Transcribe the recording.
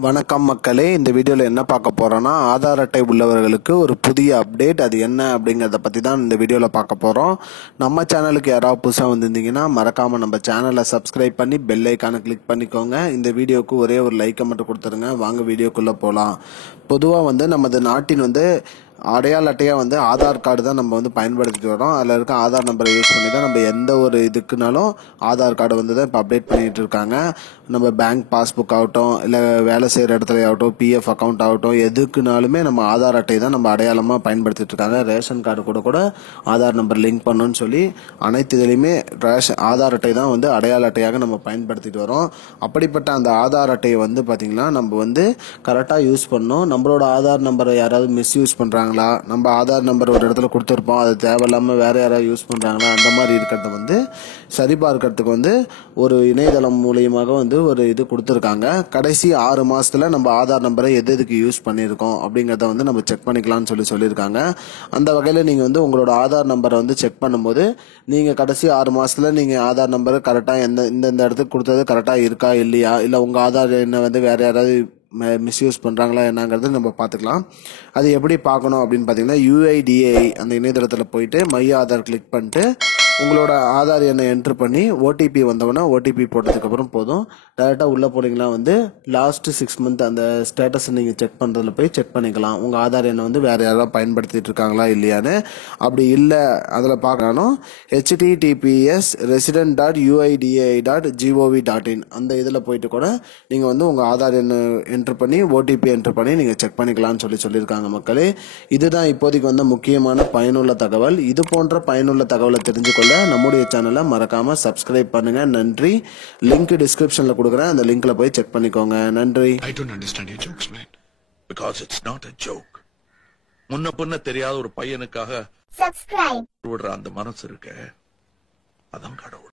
வணக்கம் மக்களே, இந்த வீடியோவில் என்ன பார்க்க போகிறோன்னா ஆதார் அட்டை உள்ளவர்களுக்கு ஒரு புதிய அப்டேட். அது என்ன அப்படிங்கிறத பற்றி தான் இந்த வீடியோவில் பார்க்க போகிறோம். நம்ம சேனலுக்கு யாராவது புதுசாக வந்திருந்தீங்கன்னா மறக்காமல் நம்ம சேனலை சப்ஸ்கிரைப் பண்ணி பெல் ஐக்கானை கிளிக் பண்ணிக்கோங்க. இந்த வீடியோவுக்கு ஒரே ஒரு லைக்கை மட்டும் கொடுத்துருங்க. வாங்க வீடியோக்குள்ளே போகலாம். பொதுவாக நமது நாட்டின் அடையாள அட்டையாக ஆதார் கார்டு தான் நம்ம பயன்படுத்திட்டு வரோம். அதில் இருக்க ஆதார் நம்பரை யூஸ் பண்ணி தான் நம்ம எந்த ஒரு இதுக்குனாலும் ஆதார் கார்டு தான் இப்போ அப்டேட் பண்ணிகிட்டு இருக்காங்க. நம்ம பேங்க் பாஸ்புக் ஆகட்டும், இல்லை வேலை செய்கிற இடத்துல ஆகட்டும், பிஎஃப் அக்கௌண்ட் ஆகட்டும், எதுக்குனாலுமே நம்ம ஆதார் அட்டை தான் நம்ம அடையாளமாக பயன்படுத்திட்டு இருக்காங்க. ரேஷன் கார்டு கூட ஆதார் நம்பர் லிங்க் பண்ணணும்னு சொல்லி அனைத்து இதுலையுமே ஆதார் அட்டை தான் அடையாள அட்டையாக நம்ம பயன்படுத்திட்டு வரோம். அப்படிப்பட்ட அந்த ஆதார் அட்டையை பார்த்தீங்கன்னா நம்ம கரெக்டாக யூஸ் பண்ணணும். நம்மளோட ஆதார் நம்பரை யாராவது மிஸ்யூஸ் பண்ணுறாங்க, நம்ம ஆதார் நம்பர் ஒரு இடத்துல கொடுத்துருப்போம், அது தேவையில்லாமல் வேற யாராவது யூஸ் பண்ணுறாங்களா, அந்த மாதிரி இருக்கிறத சரிபார்க்கறதுக்கு ஒரு இணையதளம் மூலியமாக ஒரு இது கொடுத்துருக்காங்க. கடைசி 6 மாசத்துல நம்ம ஆதார் நம்பரை எதுக்கு யூஸ் பண்ணியிருக்கோம் அப்படிங்கிறத நம்ம செக் பண்ணிக்கலாம்னு சொல்லியிருக்காங்க. அந்த வகையில் நீங்கள் உங்களோட ஆதார் நம்பரை செக் பண்ணும்போது நீங்கள் கடைசி 6 மாசத்துல நீங்கள் ஆதார் நம்பர் கரெக்டாக இந்த இடத்துக்கு கொடுத்தது கரெக்டாக இருக்கா இல்லையா, இல்லை உங்கள் ஆதார் என்ன வேற யாராவது மிஸ்யூஸ் பண்ணுறாங்களா என்னங்கிறது நம்ம பார்த்துக்கலாம். அது எப்படி பார்க்கணும் அப்படின்னு பார்த்தீங்கன்னா, UIDAI அந்த இணையதளத்தில் போயிட்டு மை ஆதார் கிளிக் பண்ணிட்டு உங்களோட ஆதார் எண்ணை என்ட்ரு பண்ணி ஓடிபி வந்தோன்னா ஓடிபி போட்டதுக்கப்புறம் போதும். டேரெக்டாக உள்ளே போனீங்கன்னா லாஸ்ட் 6 மந்த் அந்த ஸ்டேட்டஸ் நீங்கள் செக் பண்ணுறதுல போய் செக் பண்ணிக்கலாம். உங்கள் ஆதார் எண்ணை வேறு யாராவது பயன்படுத்திட்டு இருக்காங்களா இல்லையான்னு. அப்படி இல்லை அதில் பார்க்கணும் https://resident.uida.gov.in அந்த இதில் போயிட்டு கூட நீங்கள் உங்கள் ஆதார் எண்ணை என்ட்ரு பண்ணி ஓடிபி என்ட்ரு பண்ணி நீங்கள் செக் பண்ணிக்கலாம்னு சொல்லியிருக்காங்க மக்களே. இதுதான் இப்போதைக்கு முக்கியமான பயனுள்ள தகவல். இது போன்ற பயனுள்ள தகவலை தெரிஞ்சுக்கொள்ள நம்முடைய சேனலை மறக்காம சப்ஸ்கிரைப் பண்ணுங்க. நன்றி. லிங்க் டிஸ்கிரிப்ஷன்ல கொடுக்குறேன், அந்த லிங்க்ல போய் செக் பண்ணிக்கோங்க. நன்றி. I don't understand your jokes, man. Because it's not a joke. முன்ன பின்ன தெரியாத ஒரு பையனுக்காக சப்ஸ்கிரைப் விடுற அந்த மனசு இருக்க, அதான் கடவுள்.